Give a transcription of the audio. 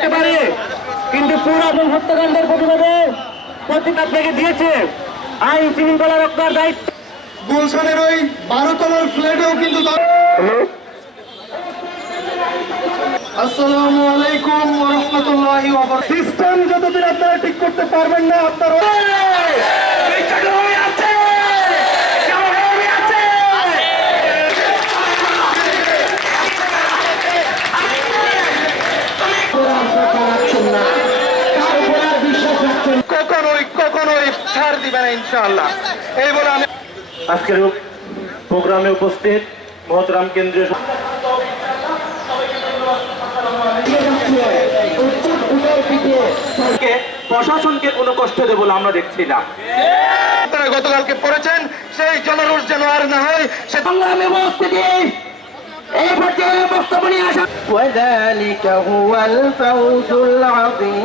থাকতে পারে, কিন্তু পুরাতন হত্যাকাণ্ডের প্রতিবাদে প্রতিবাদ থেকে দিয়েছে। আইন শৃঙ্খলা রক্ষার দায়িত্ব গুলশানের ওই 12 তলার ফ্ল্যাটেও কিন্তু আসসালামু আলাইকুম ওয়া রাহমাতুল্লাহি ওয়া বারাকাতুহু। সিস্টেম যতদিন আপনারা ঠিক করতে পারবেন না, আপনারা কখনোই ছাড় দিবে না ইনশাআল্লাহ। এই বলে আমি আজকের প্রোগ্রামে উপস্থিত মহতরাম কেন্দ্রীয় প্রশাসনকে কোনো কষ্ট দেব বলে আমরা দেখছি না। আপনারা গতকালকে পড়েছেন, সেই জনরোষ যেন আর না হয়। সে সংগ্রামে উপস্থিতি এই পর্যায়ে বক্তব্য নিয়ে আসা وذلك هو الفوز العظيم